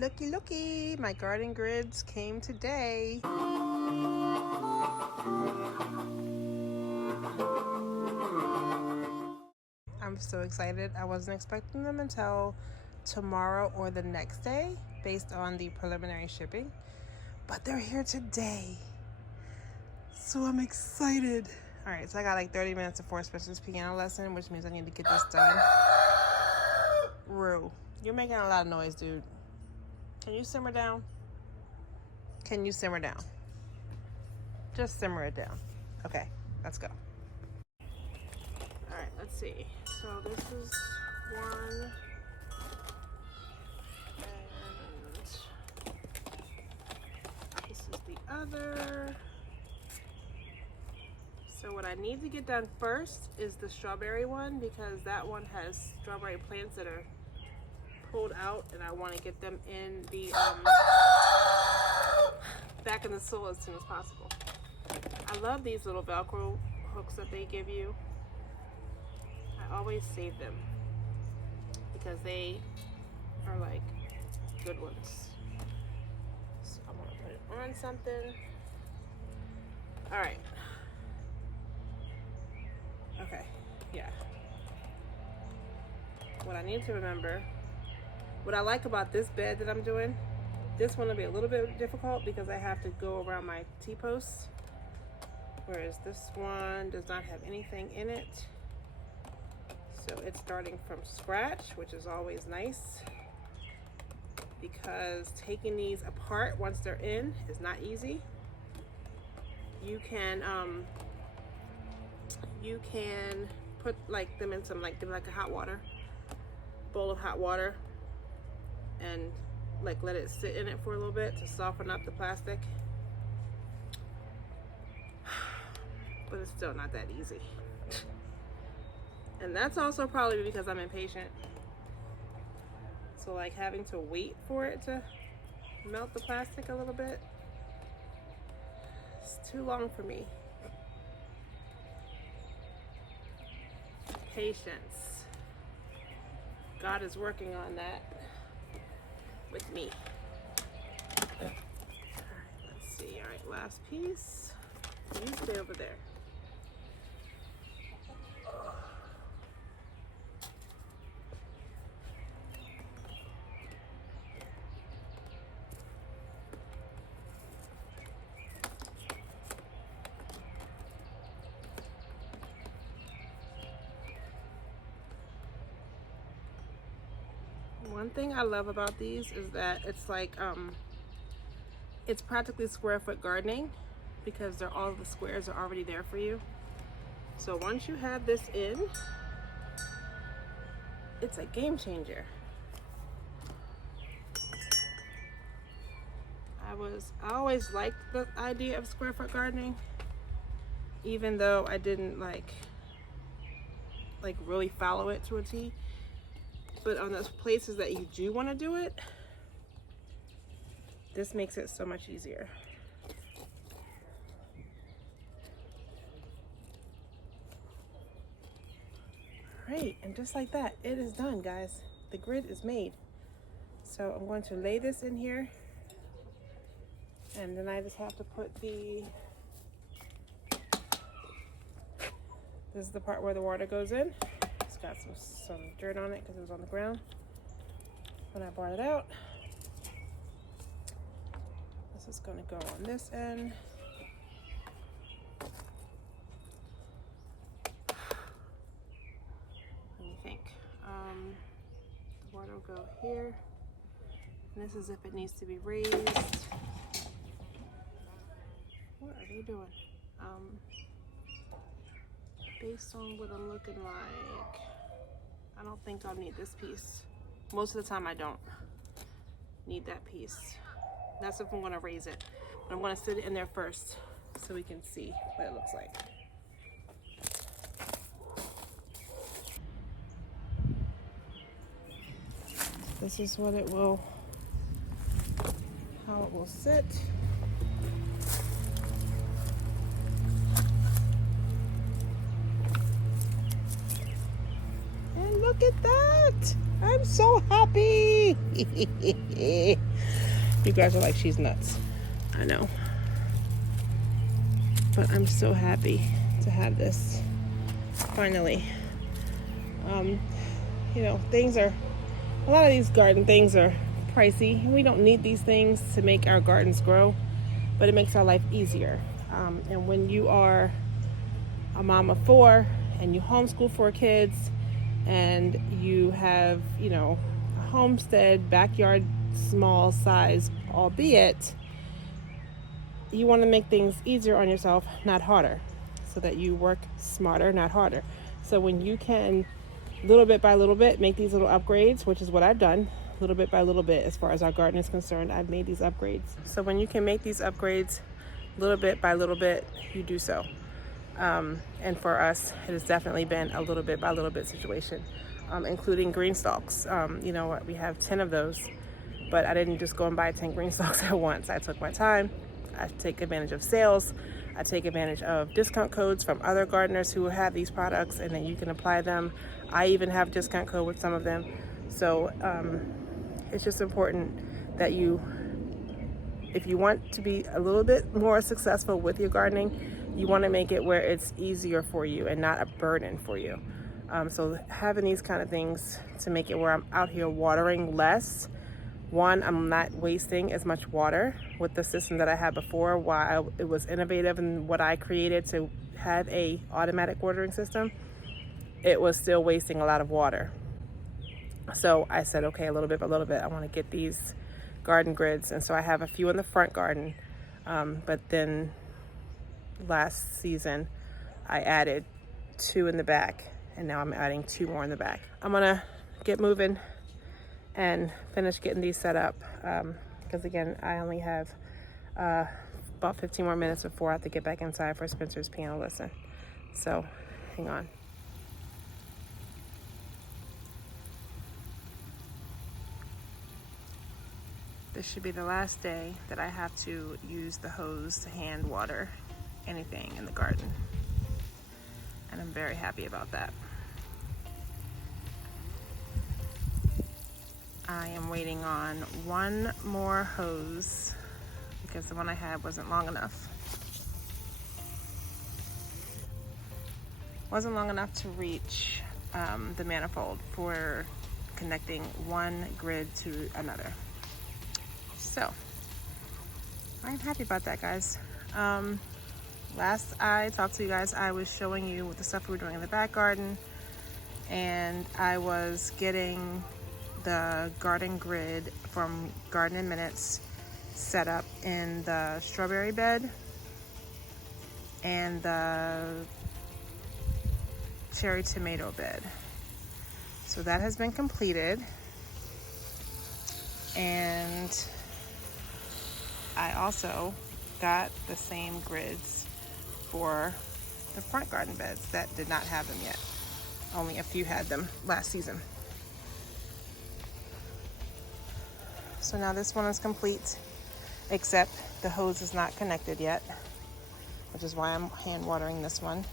looky, my garden grids came today. I'm so excited. I wasn't expecting them until tomorrow or the next day based on the preliminary shipping, but they're here today, so I'm excited. All right, so I got like 30 minutes before Spencer's piano lesson, which means I need to get this done. Rue, you're making a lot of noise, dude. Can you simmer down? Can you simmer down? Just simmer it down. Okay, let's go. All right, let's see. So this is one, and this is the other. So what I need to get done first is the strawberry one, because that one has strawberry plants that are pulled out, and I want to get them in the back in the soil as soon as possible. I love these little Velcro hooks that they give you. I always save them because they are like good ones. So I'm gonna put it on something. All right. Okay, yeah. What I need to remember, what I like about this bed that I'm doing, this one will be a little bit difficult because I have to go around my T-posts, whereas this one does not have anything in it. So it's starting from scratch, which is always nice, because taking these apart once they're in is not easy. You can put like them in some like a hot water bowl of hot water and like let it sit in it for a little bit to soften up the plastic, but it's still not that easy. And that's also probably because I'm impatient, so like having to wait for it to melt the plastic a little bit, it's too long for me. Patience. God is working on that with me. All right, let's see. All right, last piece. You stay over there. One thing I love about these is that it's like it's practically square foot gardening, because all the squares are already there for you. So once you have this in, it's a game changer. I always liked the idea of square foot gardening, even though I didn't like really follow it to a T. But on those places that you do want to do it, this makes it so much easier. All right, and just like that, it is done, guys. The grid is made. So I'm going to lay this in here, and then I just have to put this is the part where the water goes in. It's got some dirt on it because it was on the ground when I brought it out. This is going to go on this end. What do you think? The water will go here. And this is if it needs to be raised. What are they doing? Based on what I'm looking like, I don't think I'll need this piece. Most of the time I don't need that piece. That's if I'm gonna raise it. But I'm gonna sit it in there first so we can see what it looks like. This is what how it will sit. And look at that! I'm so happy! You guys are like, she's nuts. I know. But I'm so happy to have this finally. You know, a lot of these garden things are pricey. We don't need these things to make our gardens grow, but it makes our life easier. And when you are a mom of 4 and you homeschool 4 kids and you have, you know, a homestead, backyard, small size, albeit, you want to make things easier on yourself, not harder, so that you work smarter, not harder. So when you can, little bit by little bit, make these little upgrades, which is what I've done, little bit by little bit, as far as our garden is concerned, I've made these upgrades. So when you can make these upgrades little bit by little bit, you do so. And for us, it has definitely been a little bit by little bit situation, including green stalks. You know what, we have 10 of those, but I didn't just go and buy 10 green stalks at once. I took my time. I take advantage of sales. I take advantage of discount codes from other gardeners who have these products, and then you can apply them. I even have a discount code with some of them. So it's just important that if you want to be a little bit more successful with your gardening, you want to make it where it's easier for you and not a burden for you. So having these kind of things to make it where I'm out here watering less. One, I'm not wasting as much water with the system that I had before. While it was innovative in what I created to have a automatic watering system, it was still wasting a lot of water. So I said, okay, a little bit by little bit, I want to get these garden grids. And so I have a few in the front garden, but then last season I added 2 in the back, and now I'm adding 2 more in the back. I'm gonna get moving and finish getting these set up, because again, I only have about 15 more minutes before I have to get back inside for Spencer's piano lesson. So hang on. This should be the last day that I have to use the hose to hand water anything in the garden, and I'm very happy about that. I am waiting on 1 more hose because the one I had wasn't long enough. Wasn't long enough to reach the manifold for connecting one grid to another. So I'm happy about that, guys. Last I talked to you guys, I was showing you what the stuff we were doing in the back garden, and I was getting the garden grid from Garden in Minutes set up in the strawberry bed and the cherry tomato bed. So that has been completed, and I also got the same grids for the front garden beds that did not have them yet. Only a few had them last season. So now this one is complete, except the hose is not connected yet, which is why I'm hand watering this one.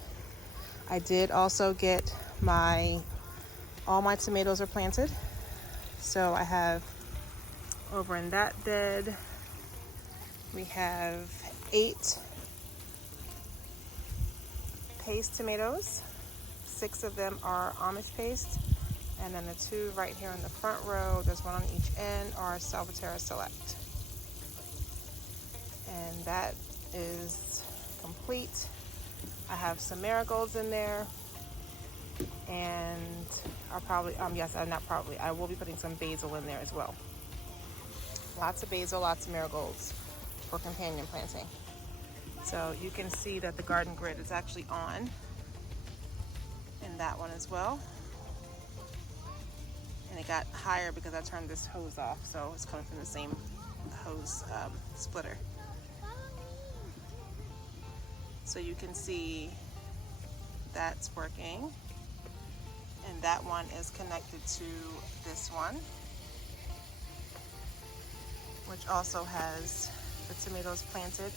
I did also get all my tomatoes are planted. So I have over in that bed, we have 8 paste tomatoes. 6 of them are Amish paste. And then the 2 right here in the front row, there's 1 on each end, are Salvatore Select. And that is complete. I have some marigolds in there. And I'll probably, I will be putting some basil in there as well. Lots of basil, lots of marigolds for companion planting. So you can see that the garden grid is actually on in that one as well. And it got higher because I turned this hose off, so it's coming from the same hose splitter. So you can see that's working, and that one is connected to this one, which also has the tomatoes planted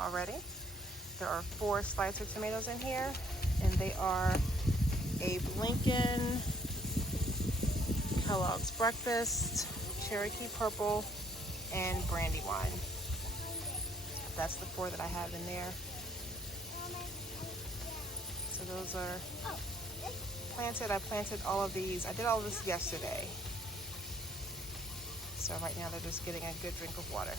already. There are 4 slicer tomatoes in here, and they are Abe Lincoln, Kellogg's Breakfast, Cherokee Purple, and Brandywine. That's the 4 that I have in there. So those are planted. I planted all of these. I did all of this yesterday. So right now they're just getting a good drink of water.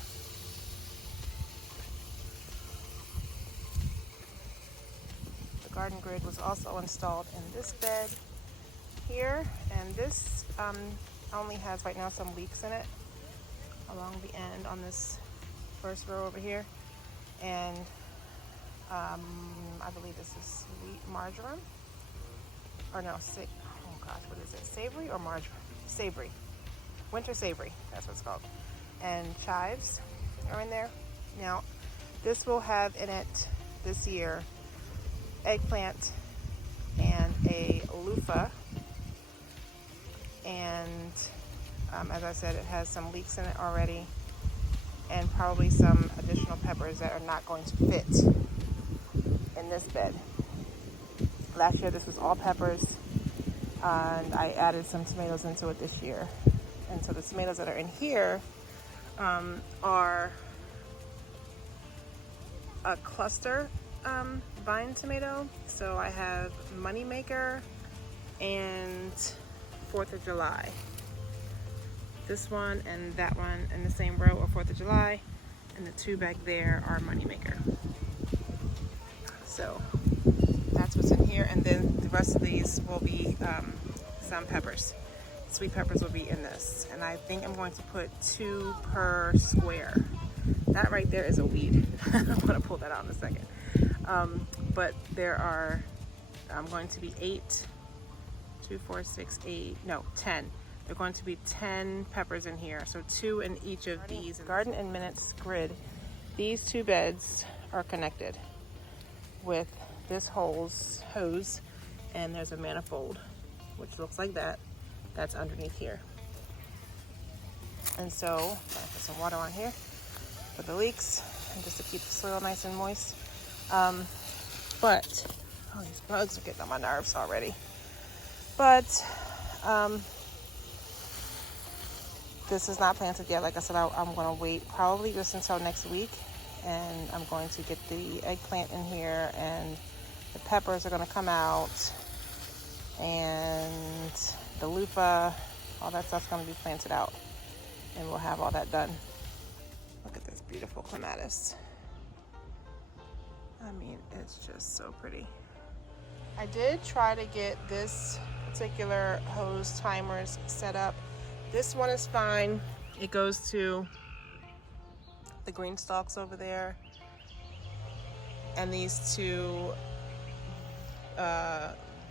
The garden grid was also installed in this bed here, and this only has right now some leeks in it along the end on this first row over here, and I believe this is sweet marjoram, or no, oh gosh, what is it, savory or marjoram? Savory, winter savory, that's what it's called. And chives are in there. Now this will have in it this year eggplant and a loofah, and as I said, it has some leeks in it already, and probably some additional peppers that are not going to fit in this bed. Last year this was all peppers, and I added some tomatoes into it this year. And so the tomatoes that are in here are a cluster vine tomato. So I have Moneymaker and 4th of July. This one and that one in the same row are 4th of July, and the 2 back there are Moneymaker. So that's what's in here, and then the rest of these will be some peppers. Sweet peppers will be in this, and I think I'm going to put 2 per square. That right there is a weed. I'm going to pull that out in a second. But there are going to be 10. There are going to be 10 peppers in here, so 2 in each of these. Garden in Minutes grid. These 2 beds are connected with this hose, and there's a manifold, which looks like that. That's underneath here. And so I'm gonna put some water on here for the leeks, and just to keep the soil nice and moist. But these bugs are getting on my nerves already. But this is not planted yet. Like I said, I'm gonna wait probably just until next week, and I'm going to get the eggplant in here, and the peppers are gonna come out, and the loofah, all that stuff's gonna be planted out, and we'll have all that done. Look at this beautiful clematis. I mean, it's just so pretty. I did try to get this particular hose timers set up. This one is fine. It goes to the green stalks over there, and these 2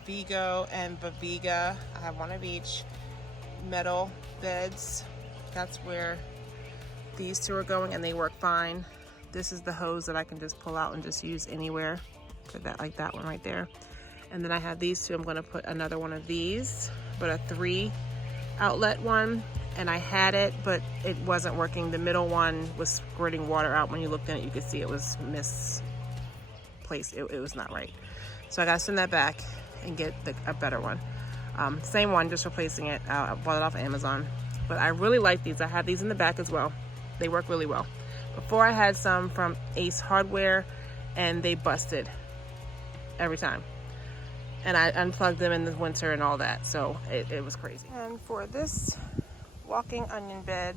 Vigo and Baviga. I have 1 of each. Metal beds. That's where these 2 are going, and they work fine. This is the hose that I can just pull out and just use anywhere. Put that like that one right there. And then I have these 2. I'm going to put another one of these, but a 3 outlet one. And I had it, but it wasn't working. The middle one was squirting water out. When you looked in it, you could see it was misplaced. It was not right. So I got to send that back and get a better one. Same one, just replacing it. I bought it off of Amazon. But I really like these. I have these in the back as well. They work really well. Before I had some from Ace Hardware, and they busted every time. And I unplugged them in the winter and all that, so it was crazy. And for this walking onion bed,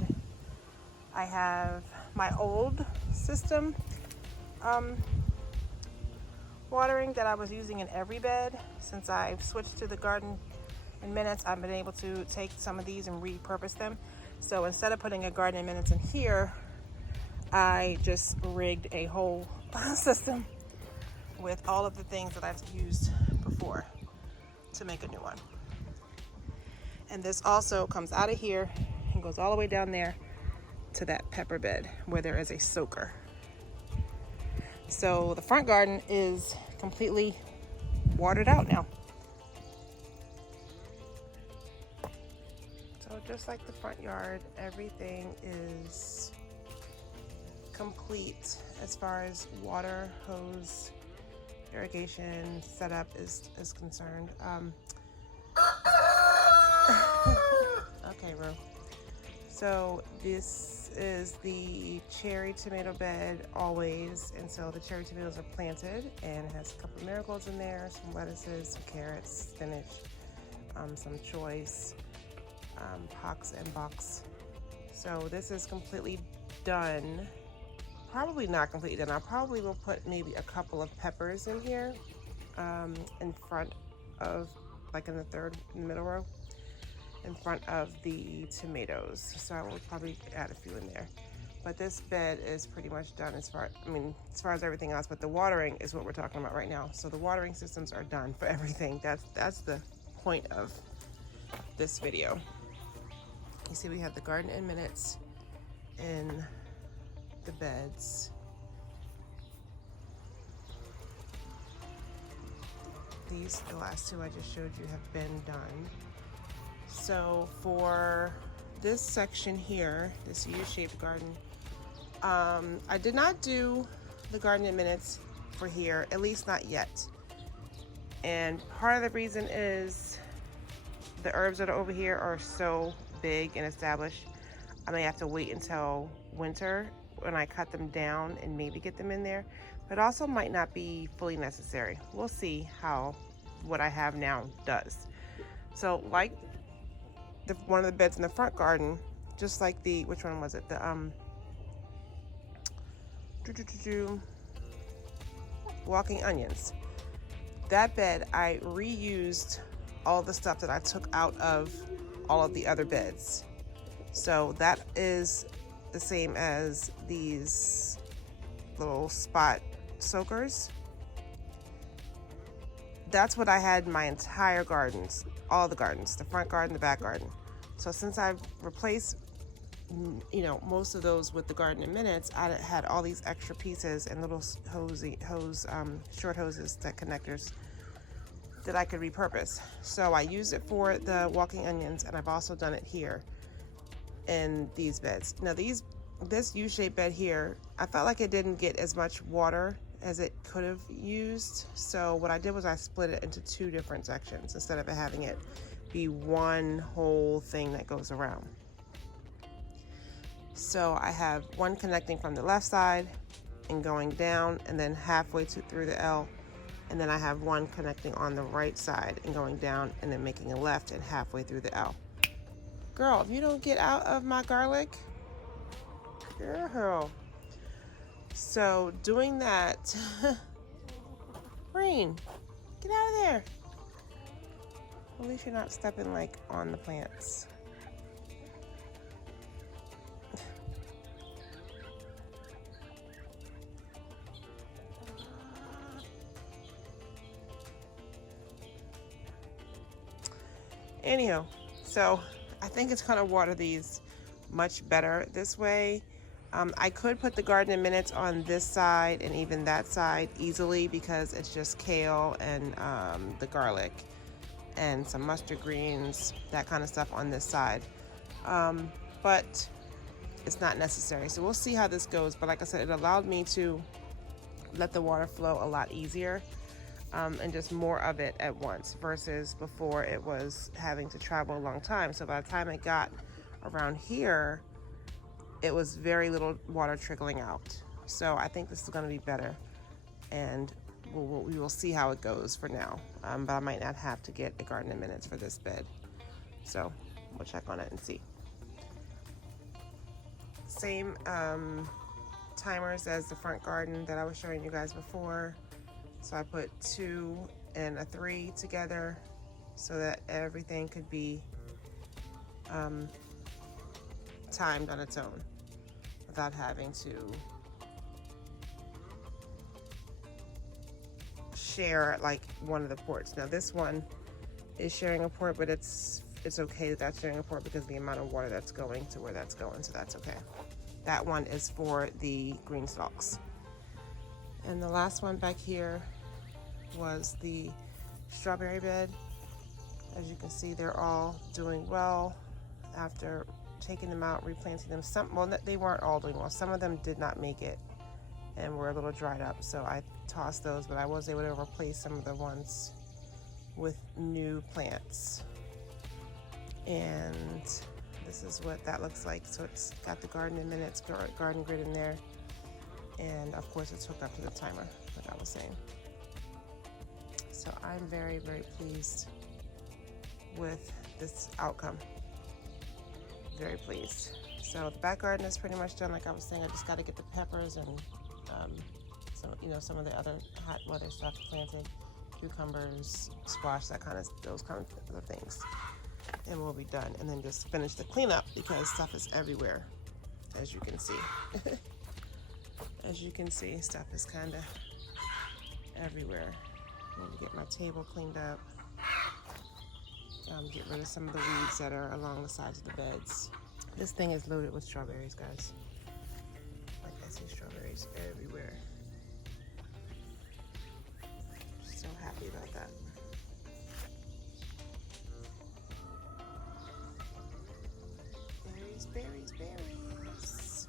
I have my old system watering that I was using in every bed. Since I've switched to the Garden in Minutes, I've been able to take some of these and repurpose them. So instead of putting a Garden in Minutes in here, I just rigged a whole system with all of the things that I've used before to make a new one. And this also comes out of here and goes all the way down there to that pepper bed where there is a soaker. So the front garden is completely watered out now. So just like the front yard, everything is complete as far as water, hose, irrigation setup is concerned. Okay, Rue. So this is the cherry tomato bed always, and so the cherry tomatoes are planted, and it has a couple of marigolds in there, some lettuces, some carrots, spinach, some choice, pox and box. So this is completely done. Probably not completely done. I probably will put maybe a couple of peppers in here, in front of, like in the middle row, in front of the tomatoes. So I will probably add a few in there. But this bed is pretty much done as far as everything else, but the watering is what we're talking about right now. So the watering systems are done for everything. That's the point of this video. You see we have the garden in minutes in the beds. The last two I just showed you have been done. So for this section here, this U-shaped garden, I did not do the garden in minutes for here, at least not yet. And part of the reason is the herbs that are over here are so big and established. I may have to wait until winter when I cut them down and maybe get them in there, but also might not be fully necessary. We'll see how what I have now does. So like one of the beds in the front garden, just like the, which one was it? The walking onions. That bed, I reused all the stuff that I took out of all of the other beds. So that is the same as these little spot soakers. That's what I had in my entire gardens, all the gardens, the front garden, the back garden. So since I've replaced, most of those with the garden in minutes, I had all these extra pieces and little short hoses, that connectors that I could repurpose. So I use it for the walking onions, and I've also done it here in these beds. Now this U-shaped bed here, I felt like it didn't get as much water as it could have used. So what I did was I split it into two different sections instead of having it be one whole thing that goes around. So I have one connecting from the left side and going down, and then halfway through the L. And then I have one connecting on the right side and going down, and then making a left and halfway through the L. Girl, if you don't get out of my garlic, girl. So doing that, Green, get out of there. At least you're not stepping like on the plants. Anyhow, so I think it's gonna water these much better this way. I could put the garden in minutes on this side and even that side easily, because it's just kale and the garlic and some mustard greens, that kind of stuff on this side. But it's not necessary. So we'll see how this goes. But like I said, it allowed me to let the water flow a lot easier, and just more of it at once, versus before it was having to travel a long time. So by the time it got around here, it was very little water trickling out. So I think this is going to be better, and we will see how it goes for now. But I might not have to get a garden in minutes for this bed. So we'll check on it and see. Same timers as the front garden that I was showing you guys before. So I put 2 and a 3 together so that everything could be timed on its own without having to share like one of the ports. Now this one is sharing a port, but it's okay that that's sharing a port because of the amount of water that's going to where that's going, so that's okay. That one is for the green stalks. And the last one back here was the strawberry bed. As you can see, they're all doing well after taking them out, replanting them. They weren't all doing well. Some of them did not make it and were a little dried up, so I tossed those, but I was able to replace some of the ones with new plants. And This is what that looks like. So it's got the garden in minutes, garden grid in there. And of course it's hooked up to the timer, like I was saying. So I'm very, very pleased with this outcome. Very pleased. So the back garden is pretty much done. Like I was saying, I just got to get the peppers and some of the other hot weather stuff planted, cucumbers, squash, those kind of other things, and we'll be done. And then just finish the cleanup because stuff is everywhere, as you can see. As you can see, stuff is kind of everywhere. I'm going to get my table cleaned up. Get rid of some of the weeds that are along the sides of the beds. This thing is loaded with strawberries, guys. Like, I see strawberries everywhere. So happy about that. Berries, berries, berries.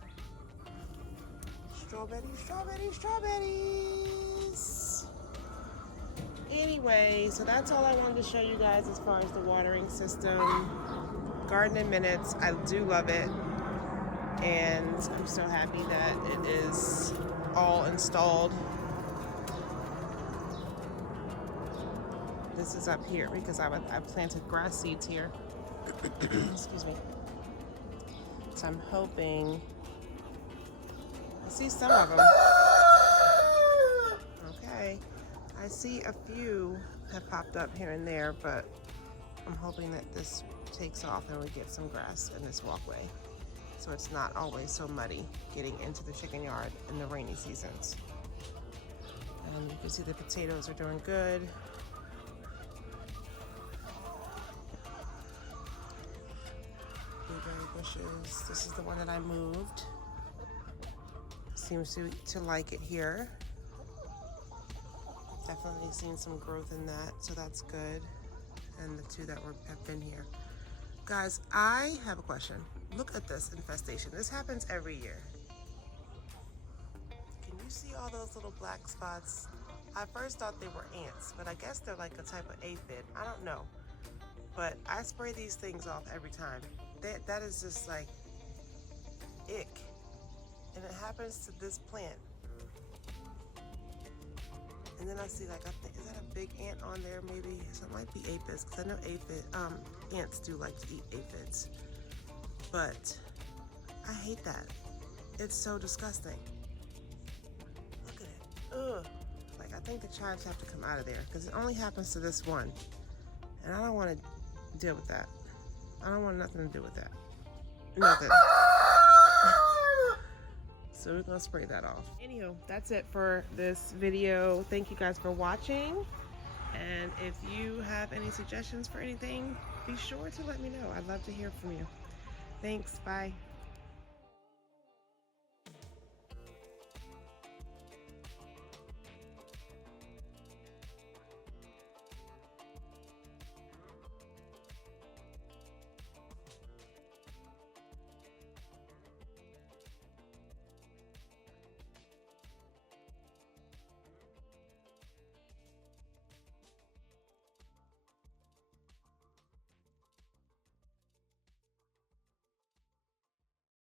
Strawberries, strawberries, strawberries. Anyway, so that's all I wanted to show you guys as far as the watering system. Garden in minutes. I do love it. And I'm so happy that it is all installed. This is up here because I planted grass seeds here. Excuse me. So I'm hoping, I see some of them. Okay. I see a few have popped up here and there, but I'm hoping that this takes off and we get some grass in this walkway, so it's not always so muddy getting into the chicken yard in the rainy seasons. And you can see the potatoes are doing good. Blueberry bushes. This is the one that I moved. Seems to like it here. Definitely seen some growth in that, so that's good. And the two that have been here. Guys, I have a question. Look at this infestation. This happens every year. Can you see all those little black spots? I first thought they were ants, but I guess they're like a type of aphid. I don't know. But I spray these things off every time. That is just like ick. And it happens to this plant. And then I see, like, I think, is that a big ant on there maybe? So it might be aphids, because I know ants do like to eat aphids. But I hate that. It's so disgusting. Look at it. Ugh. Like, I think the chives have to come out of there, because it only happens to this one. And I don't want to deal with that. I don't want nothing to do with that. Nothing. So we're gonna spray that off. Anywho, that's it for this video. Thank you guys for watching. And if you have any suggestions for anything, be sure to let me know. I'd love to hear from you. Thanks, bye.